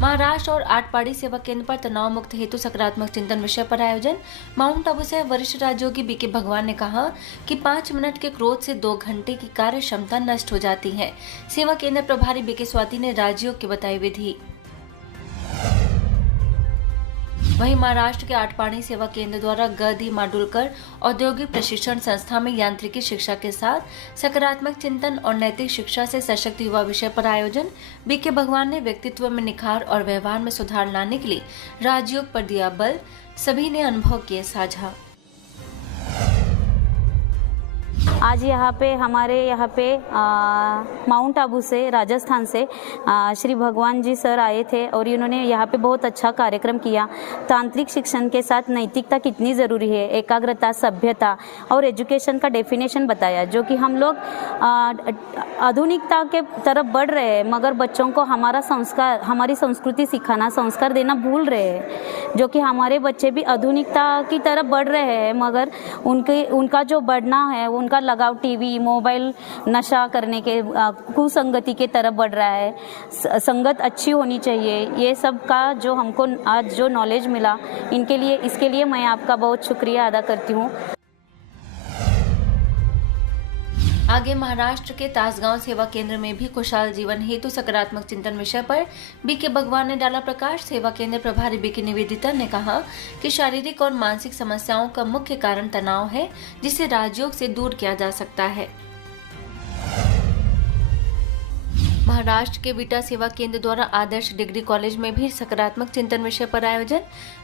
महाराष्ट्र और आटपाड़ी सेवा केंद्र पर तनाव मुक्त हेतु सकारात्मक चिंतन विषय पर आयोजन। माउंट आबू से वरिष्ठ राज्योगी बीके भगवान ने कहा कि 5 मिनट के क्रोध से 2 घंटे की कार्य क्षमता नष्ट हो जाती है। सेवा केंद्र प्रभारी बीके स्वाति ने राजयोग की बताई विधि। वहीं महाराष्ट्र के आटपाड़ी सेवा केंद्र द्वारा गदी माडुलकर औद्योगिक प्रशिक्षण संस्था में यांत्रिकी शिक्षा के साथ सकारात्मक चिंतन और नैतिक शिक्षा से सशक्त युवा विषय पर आयोजन। बीके भगवान ने व्यक्तित्व में निखार और व्यवहार में सुधार लाने के लिए राजयोग पर दिया बल। सभी ने अनुभव किए साझा। आज हमारे यहाँ पे माउंट आबू से राजस्थान से श्री भगवान जी सर आए थे और इन्होंने यहाँ पे बहुत अच्छा कार्यक्रम किया। तांत्रिक शिक्षण के साथ नैतिकता कितनी ज़रूरी है, एकाग्रता, सभ्यता और एजुकेशन का डेफिनेशन बताया, जो कि हम लोग आधुनिकता के तरफ बढ़ रहे हैं मगर बच्चों को हमारा संस्कार, हमारी संस्कृति सिखाना, संस्कार देना भूल रहे हैं। जो कि हमारे बच्चे भी आधुनिकता की तरफ बढ़ रहे हैं मगर उनका जो बढ़ना है, उनका लगाव टीवी, मोबाइल, नशा करने के कुसंगति के तरफ बढ़ रहा है। संगत अच्छी होनी चाहिए। ये सब का जो हमको आज जो नॉलेज मिला इसके लिए मैं आपका बहुत शुक्रिया अदा करती हूँ। आगे महाराष्ट्र के तासगांव सेवा केंद्र में भी खुशहाल जीवन हेतु सकारात्मक चिंतन विषय पर बीके भगवान ने डाला प्रकाश। सेवा केंद्र प्रभारी बीके निवेदिता ने कहा कि शारीरिक और मानसिक समस्याओं का मुख्य कारण तनाव है, जिसे राजयोग से दूर किया जा सकता है। महाराष्ट्र के विटा सेवा केंद्र द्वारा आदर्श डिग्री कॉलेज में भी सकारात्मक चिंतन विषय पर आयोजन।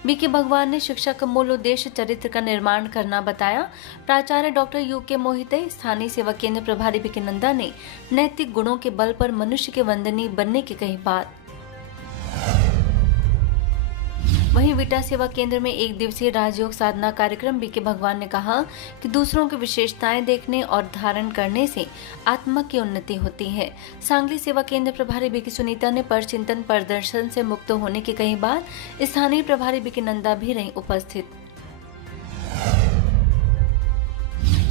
बीके भगवान ने शिक्षा का मूल उद्देश्य चरित्र का निर्माण करना बताया। प्राचार्य डॉक्टर यूके मोहिते, स्थानीय सेवा केंद्र प्रभारी बीके नंदा ने नैतिक गुणों के बल पर मनुष्य के वंदनीय बनने की कही बात। वहीं विटा सेवा केंद्र में 1 दिवसीय राजयोग साधना कार्यक्रम बीके भगवान ने कहा कि दूसरों की विशेषताएं देखने और धारण करने से आत्मा की उन्नति होती है। सांगली सेवा केंद्र प्रभारी बीके सुनीता ने परचिंतन प्रदर्शन से मुक्त होने की कही बात। स्थानीय प्रभारी बीके नंदा भी रही उपस्थित।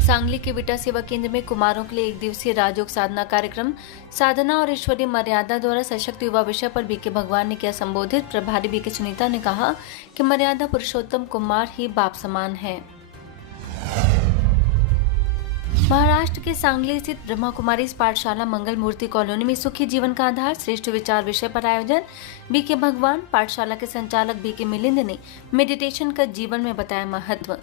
सांगली के विटा सेवा केंद्र में कुमारों के लिए 1 दिवसीय राजयोग साधना कार्यक्रम साधना और ईश्वरीय मर्यादा द्वारा सशक्त युवा विषय पर बीके भगवान ने किया संबोधित। प्रभारी बीके सुनीता ने कहा कि मर्यादा पुरुषोत्तम कुमार ही बाप समान है। महाराष्ट्र के सांगली स्थित ब्रह्मा कुमारी पाठशाला मंगल मूर्ति कॉलोनी में सुखी जीवन का आधार श्रेष्ठ विचार विषय पर आयोजन। बीके भगवान पाठशाला के संचालक बीके मिलिंद ने मेडिटेशन का जीवन में बताया महत्व।